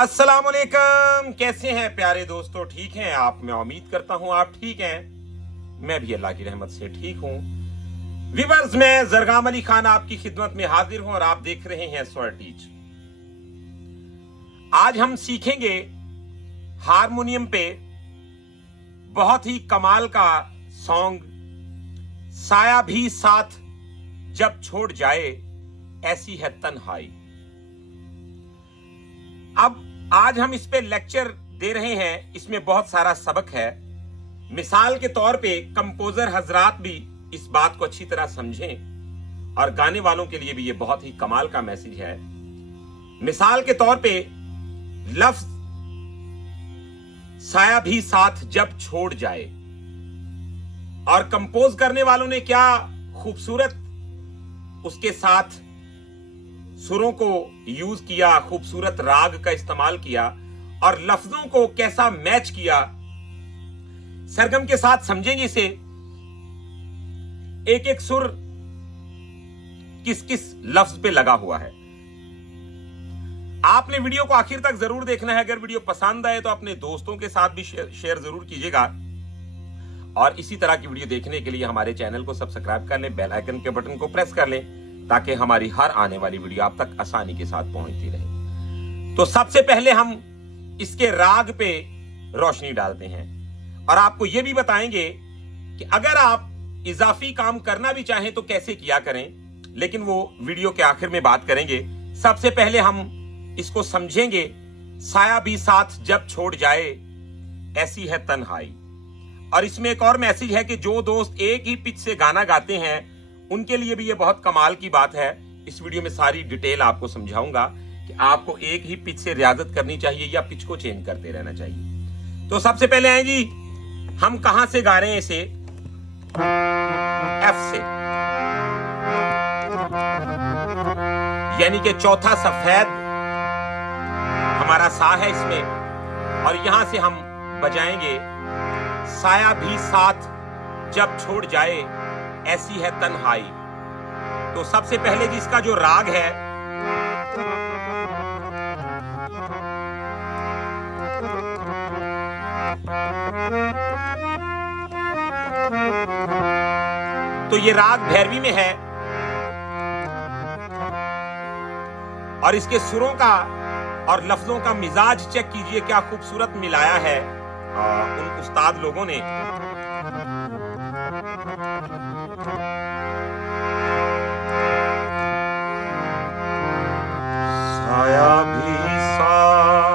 अस्सलाम वालेकुम। कैसे हैं प्यारे दोस्तों? ठीक हैं आप? मैं उम्मीद करता हूं आप ठीक हैं। मैं भी अल्लाह की रहमत से ठीक हूं। व्यूअर्स, मैं जरगाम अली खान आपकी खिदमत में हाजिर हूं और आप देख रहे हैं स्वर टीच। आज हम सीखेंगे हारमोनियम पे बहुत ही कमाल का सॉन्ग, साया भी साथ जब छोड़ जाए ऐसी है तन्हाई। अब आज हम इस पे लेक्चर दे रहे हैं। इसमें बहुत सारा सबक है। मिसाल के तौर पे कंपोजर हजरात भी इस बात को अच्छी तरह समझें और गाने वालों के लिए भी ये बहुत ही कमाल का मैसेज है। मिसाल के तौर पे लफ्ज साया भी साथ जब छोड़ जाए, और कंपोज करने वालों ने क्या खूबसूरत उसके साथ सुरों को यूज किया, खूबसूरत राग का इस्तेमाल किया और लफ्जों को कैसा मैच किया। सरगम के साथ समझेंगे इसे। एक एक सुर किस किस लफ्ज पे लगा हुआ है। आपने वीडियो को आखिर तक जरूर देखना है। अगर वीडियो पसंद आए तो अपने दोस्तों के साथ भी शेयर जरूर कीजिएगा। और इसी तरह की वीडियो देखने के लिए हमारे चैनल को सब्सक्राइब कर लें, बेल आइकन के बटन को प्रेस कर लें ताकि हमारी हर आने वाली वीडियो आप तक आसानी के साथ पहुंचती रहे। तो सबसे पहले हम इसके राग पे रोशनी डालते हैं और आपको यह भी बताएंगे कि अगर आप इजाफी काम करना भी चाहें तो कैसे किया करें, लेकिन वो वीडियो के आखिर में बात करेंगे। सबसे पहले हम इसको समझेंगे। साया भी साथ जब छोड़ जाए ऐसी है तन्हाई। और इसमें एक और मैसेज है कि जो दोस्त एक ही पिच से गाना गाते हैं उनके लिए भी ये बहुत कमाल की बात है। इस वीडियो में सारी डिटेल आपको समझाऊंगा कि आपको एक ही पिच से रियाजत करनी चाहिए या पिच को चेंज करते रहना चाहिए। तो सबसे पहले आए जी, हम कहां से गा रहे हैं इसे? एफ से, यानी कि चौथा सफेद हमारा सा है इसमें, और यहां से हम बजाएंगे साया भी साथ जब छोड़ जाए ऐसी है तन्हाई। तो सबसे पहले जिसका जो राग है तो ये राग भैरवी में है और इसके सुरों का और लफ्जों का मिजाज चेक कीजिए, क्या खूबसूरत मिलाया है उन उस्ताद लोगों ने। साया भी साथ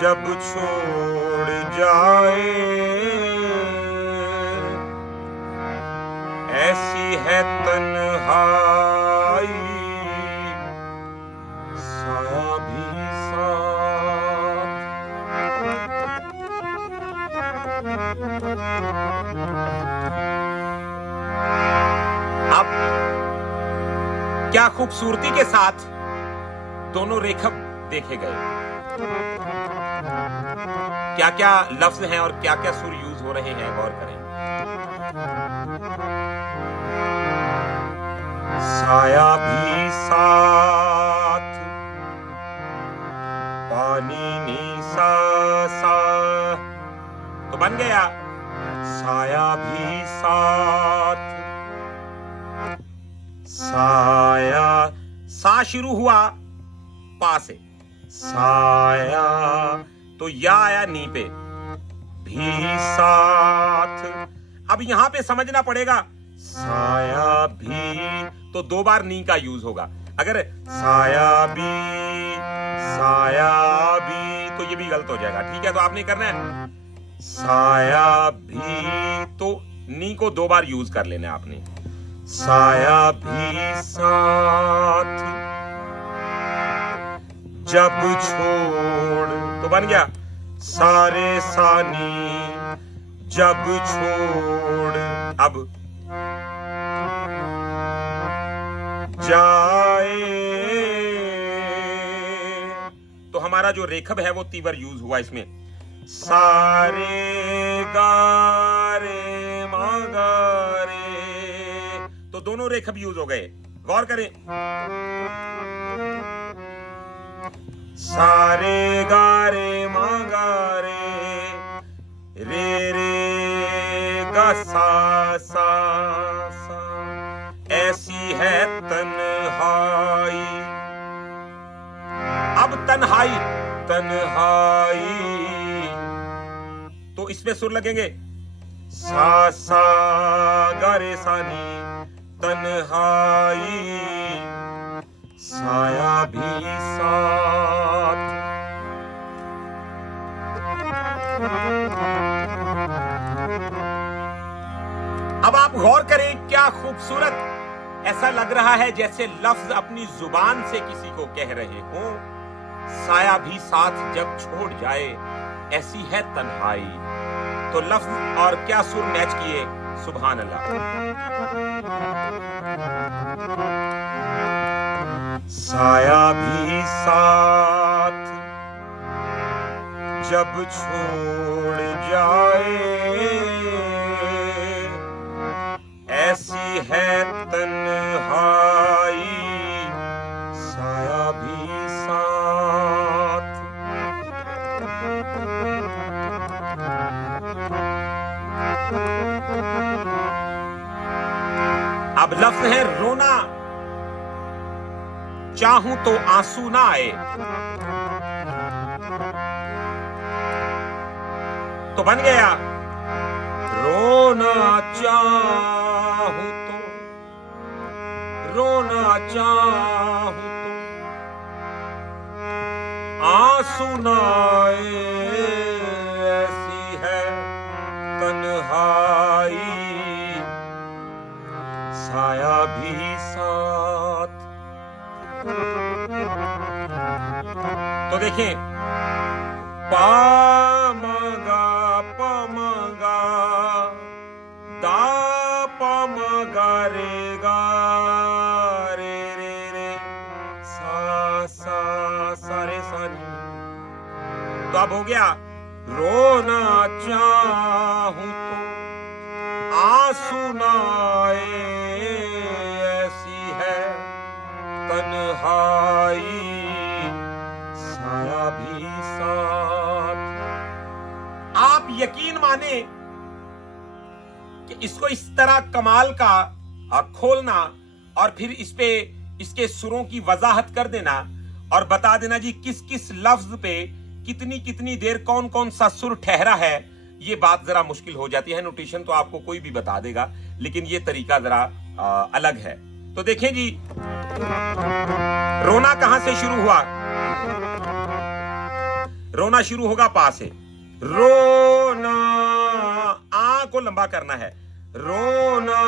जब छोड़ जाए ऐसी है तन्हाई। साया भी साथ। अब क्या खूबसूरती के साथ दोनों रेखब देखे गए, क्या क्या लफ्ज हैं और क्या क्या सुर यूज हो रहे हैं, गौर करें। साया भी साथ, पानी नी सा सा, तो बन गया साया भी साथ। साया, सा शुरू हुआ पा से, साया, तो या आया नी पे, भी साथ। अब यहां पे समझना पड़ेगा, साया भी, तो दो बार नी का यूज होगा। अगर साया भी तो ये भी गलत हो जाएगा। ठीक है, तो आपने करना है साया भी, तो नी को दो बार यूज कर लेना है आपने। साया भी साथ जब छोड़, तो बन गया सारे सानी जब छोड़। अब जाए, तो हमारा जो रेखब है वो तीवर यूज हुआ इसमें। सारे गारे मागारे, तो दोनों रेखब यूज हो गए। गौर करें, सारे गारे मगारे रे रे गा सा सा सा, ऐसी है तन्हाई। अब तन्हाई तन्हाई तो इसमें सुर लगेंगे सा सा गा रे सा नी, तन्हाई साया भी साथ। अब आप गौर करें, क्या खूबसूरत। ऐसा लग रहा है जैसे लफ्ज अपनी जुबान से किसी को कह रहे हों। साया भी साथ जब छोड़ जाए, ऐसी है तन्हाई। तो लफ्ज और क्या सुर मैच किए, सुभान अल्लाह। साया भी साथ जब छोड़ जाए, ऐसी है तन्हाई, साया भी साथ। अब लफ्ज है रोना, चाहूं तो आंसू ना आए। तो बन गया रोना चाहूं तो, रोना चाहूं तो आंसू ना आए, ऐसी है तन्हाई, साया भी साथ। तो देखें, पा मगा प मगा दा प मगा रे गा रे रे रे सा सा सा रे सा नी। तो अब हो गया रोना चाहूं तो आंसू ना आए, ऐसी है तन्हाई, साया भी साथ। आप यकीन माने कि इसको इस तरह कमाल का खोलना और फिर इस पे इसके सुरों की वजाहत कर देना और बता देना जी किस किस लफ्ज पे कितनी कितनी देर कौन कौन सा सुर ठहरा है, ये बात जरा मुश्किल हो जाती है। नोटेशन तो आपको कोई भी बता देगा, लेकिन ये तरीका जरा अलग है। तो देखें जी, रोना कहां से शुरू हुआ? रोना शुरू होगा पा से। रोना, आ को लंबा करना है। रोना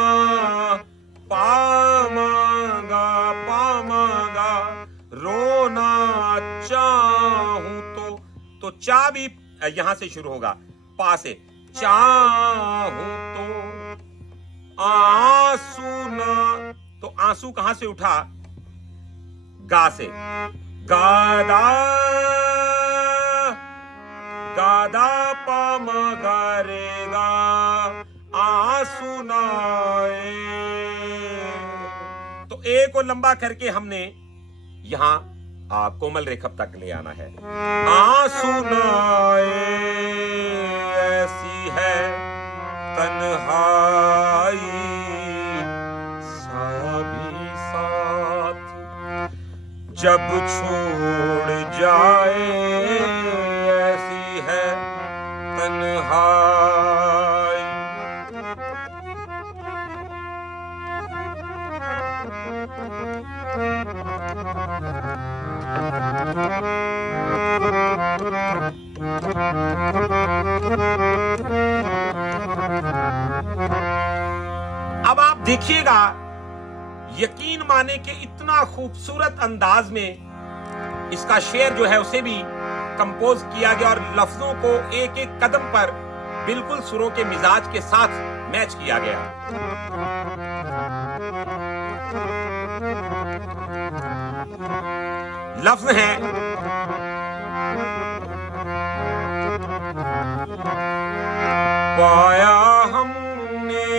पामागा पामागा, रोना चाहूं तो चा भी यहां से शुरू होगा पा से। चाहूं तो आंसू ना, तो आंसू कहां से उठा? गा से। गादा गादा पामागा रे गा, आंसू ना आए। तो ए को लंबा करके हमने यहां कोमल रेखप तक ले आना है। आंसू ना आए, ऐसी है तन्हाई, साया भी साथ जब छोड़ जाए, ऐसी है तन्हाई। अब आप देखिएगा, यकीन माने कि इतना खूबसूरत अंदाज में इसका शेर जो है उसे भी कंपोज किया गया और लफ्जों को एक एक कदम पर बिल्कुल सुरों के मिजाज के साथ मैच किया गया। लफ्ज हैं पाया हमने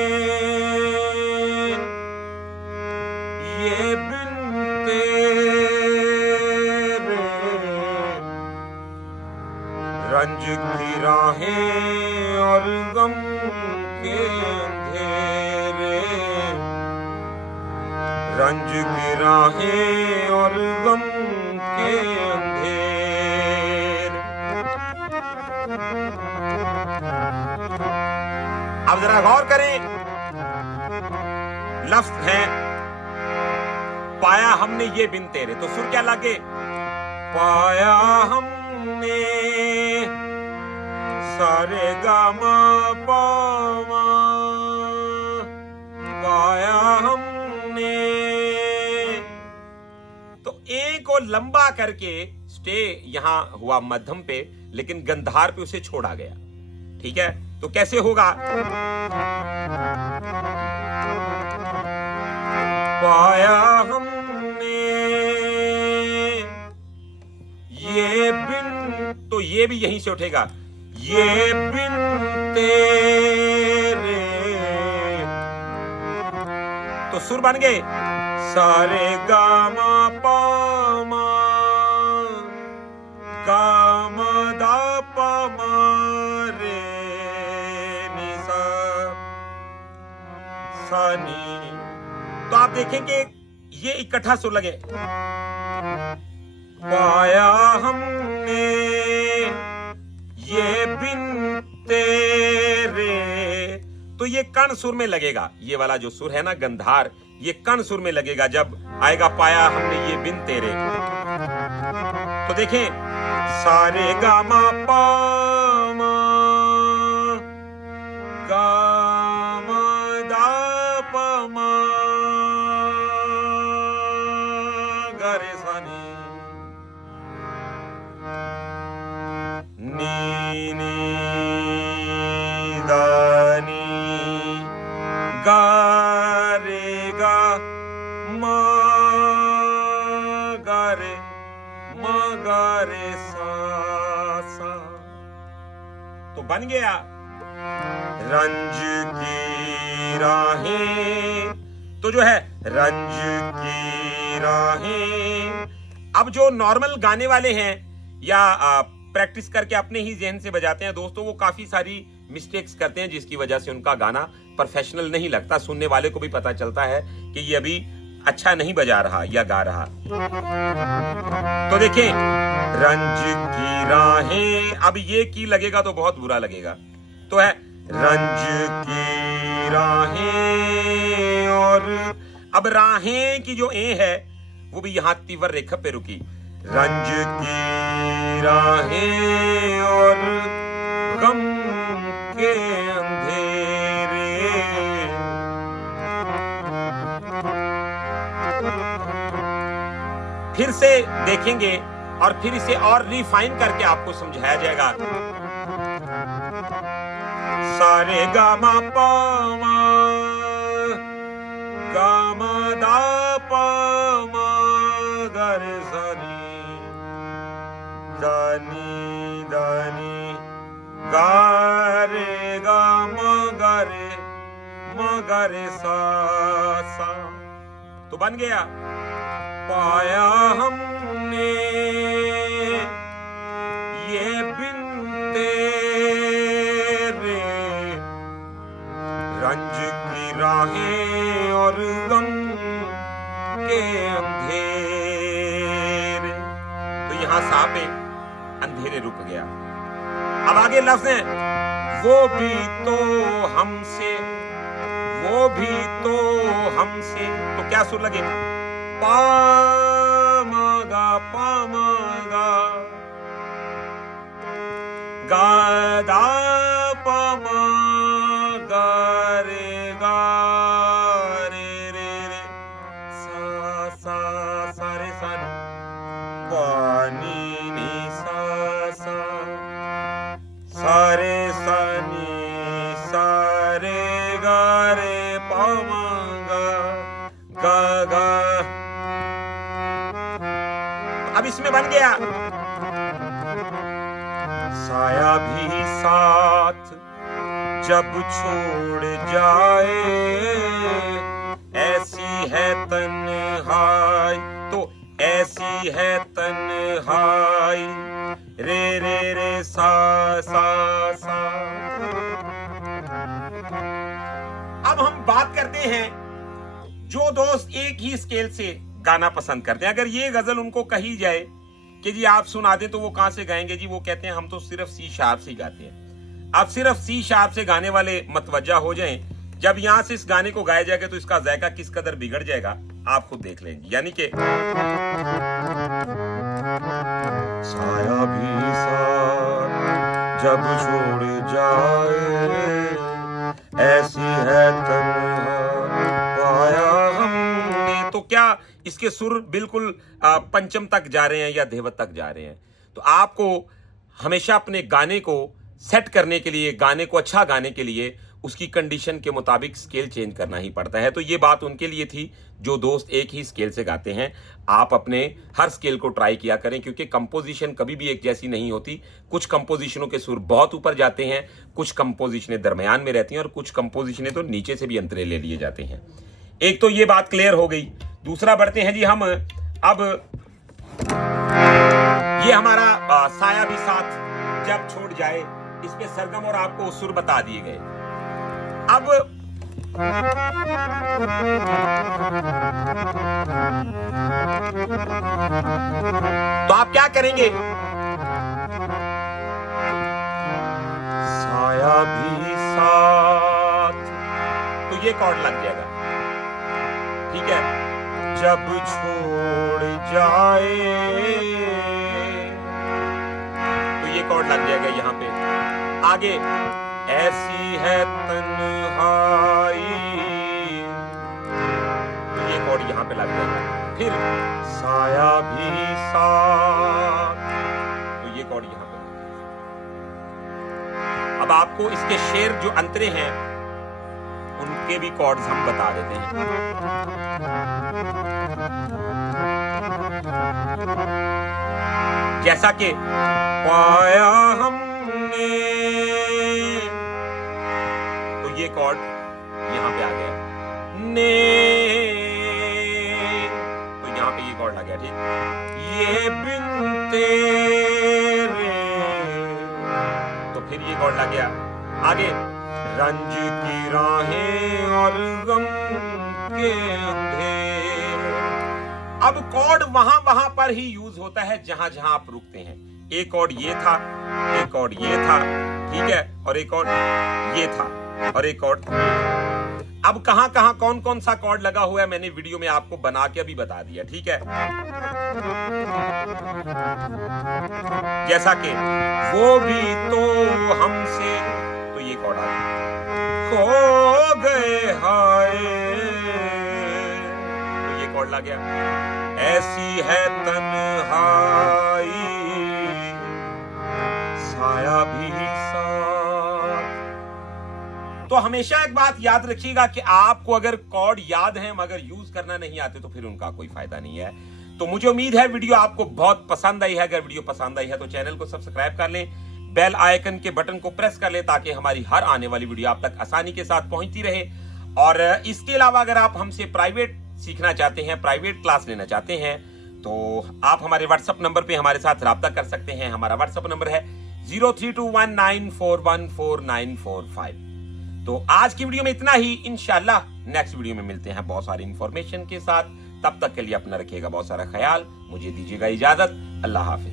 ये बिन तेरे रंज की राहें और गम के अंधेरे, रंज की राहें और गम के अंधेरे। अब जरा गौर करें, लफ्ज है पाया हमने ये बिन तेरे, तो सुर क्या लगे? पाया हमने सारे गामा पामा, पाया हमने। तो ए को लंबा करके स्टे यहां हुआ मध्यम पे, लेकिन गंधार पे उसे छोड़ा गया। ठीक है, तो कैसे होगा? पाया हमने ये बिन, तो ये भी यहीं से उठेगा, ये बिन तेरे। तो सुर बन गए सारे गामा पामा, गामा दा पामा रे निसा सानी। तो आप देखेंगे ये इकट्ठा सुर लगे। पाया हमने ये बिन तेरे, तो ये कण सुर में लगेगा। ये वाला जो सुर है ना गंधार, ये कण सुर में लगेगा जब आएगा पाया हमने ये बिन तेरे। तो देखें सारे गामा पामा, गामा दा पामा गरे सानी, नी नी दानी गा रे गा मा गा रे मा गा रे सा सा। तो बन गया रंज की राहें। तो जो है रंज की राहें, अब जो नॉर्मल गाने वाले हैं या प्रैक्टिस करके अपने ही जहन से बजाते हैं दोस्तों, वो काफी सारी मिस्टेक्स करते हैं, जिसकी वजह से उनका गाना प्रोफेशनल नहीं लगता। सुनने वाले को भी पता चलता है कि ये अभी अच्छा नहीं बजा रहा या गा रहा। तो देखें रंज की राहें, अब ये की लगेगा तो बहुत बुरा लगेगा। तो है रंज की राहें, और अब राहें की जो ए है वो भी यहां तीव्र रेखा पे रुकी। रंज की राहें और गम के अंधेरे, फिर से देखेंगे और फिर इसे और रिफाइन करके आपको समझाया जाएगा। सारे गामा पामा, गामा दा पामा गरे सानी, दानी दानी गारे गामा गारे मगरे सा सा। तो बन गया पाया हमने ये बिन तेरे, रंज की राहें और गम के अंधेरे। तो यहां सा पे अंधेरे रुक गया। अब आगे लफ्ज है वो भी तो हमसे, वो भी तो हमसे। तो क्या सुर लगे? पा गा गा दा पा मा गा रे रे सा सा सा रे सा पानी नी सा सा सा रे सा नी सा रे गा रे पा मा गा गा गा। अब इसमें बन गया साया भी साथ जब छोड़ जाए, ऐसी है तन्हाई। तो ऐसी है तन्हाई रे रे रे सा दोस्त एक ही स्केल से गाना पसंद करते हैं, अगर ये गजल उनको कही जाए कि जी आप सुना दें, तो वो कहां से गाएंगे जी? वो कहते हैं हम तो सिर्फ सी शार्प से ही गाते हैं। आप सिर्फ सी शार्प से गाने वाले मतवज्जा हो जाएं, जब यहां से इस गाने को गाया जाएगा तो इसका जायका किस कदर बिगड़ जाएगा आप खुद देख लेंगे। यानी कि साया भी साथ जब छोड़ जाए, ऐसी है तन्हा पाया हमने। तो क्या इसके सुर बिल्कुल पंचम तक जा रहे हैं या धेवत तक जा रहे हैं? तो आपको हमेशा अपने गाने को सेट करने के लिए, गाने को अच्छा गाने के लिए उसकी कंडीशन के मुताबिक स्केल चेंज करना ही पड़ता है। तो ये बात उनके लिए थी जो दोस्त एक ही स्केल से गाते हैं। आप अपने हर स्केल को ट्राई किया करें, क्योंकि कंपोजिशन कभी भी एक जैसी नहीं होती। कुछ कंपोजिशनों के सुर बहुत ऊपर जाते हैं, कुछ कंपोजिशनें दरमियान में रहती हैं और कुछ कंपोजिशनें तो नीचे से भी अंतरे ले लिए जाते हैं। एक तो ये बात क्लियर हो गई। दूसरा बढ़ते हैं जी हम अब, ये हमारा साया भी साथ जब छोड़ जाए, इस पे सरगम और आपको सुर बता दिए गए। अब तो आप क्या करेंगे? साया भी साथ, तो ये कॉर्ड लग जाएगा, ठीक है। जब छोड़ जाए, तो ये कॉर्ड लग जाएगा यहां पे। आगे ऐसी है तन्हाई, तो ये कॉर्ड यहां पे लग जाएगा। फिर साया भी साथ, तो ये कॉर्ड यहां पे। अब आपको इसके शेर जो अंतरे हैं उनके भी कॉर्ड्स हम बता देते हैं। जैसा कि पाया हमने, तो ये कॉर्ड यहां पे आ गया। ने, तो यहां पे ये कॉर्ड आ गया, ठीक। ये बिन तेरे, तो फिर ये कॉर्ड लग गया। आगे रंज की राहें और गम के अंधेरे। अब कॉर्ड वहां पर ही यूज होता है जहां जहां आप रुकते हैं। एक कॉर्ड ये था, एक कॉर्ड ये था, ठीक है, और एक कॉर्ड ये था, और एक कॉर्ड। अब कहां कहां कौन कौन सा कॉर्ड लगा हुआ है मैंने वीडियो में आपको बना के अभी बता दिया, ठीक है। जैसा कि वो भी तो हमसे, तो ये कॉर्ड आ गया। खो गए हाय, तो ये कॉर्ड लग गया। ऐसी है तन्हाई, साया भी साथ। तो हमेशा एक बात याद रखिएगा कि आपको अगर कॉर्ड याद हैं मगर यूज करना नहीं आते तो फिर उनका कोई फायदा नहीं है। तो मुझे उम्मीद है वीडियो आपको बहुत पसंद आई है। अगर वीडियो पसंद आई है तो चैनल को सब्सक्राइब कर लें, बेल आइकन के बटन को प्रेस कर लें ताकि हमारी हर आने वाली वीडियो आप तक आसानी के साथ पहुंचती रहे। और इसके अलावा अगर आप हमसे प्राइवेट सीखना चाहते हैं, प्राइवेट क्लास लेना चाहते हैं, तो आप हमारे व्हाट्सएप नंबर पे हमारे साथ राब्ता कर सकते हैं। हमारा व्हाट्सएप नंबर है 032194144945। तो आज की वीडियो में इतना ही। इंशाल्लाह नेक्स्ट वीडियो में मिलते हैं बहुत सारी इंफॉर्मेशन के साथ। तब तक के लिए अपना रखिएगा बहुत सारा ख्याल। मुझे दीजिएगा इजाजत। अल्लाह हाफिज।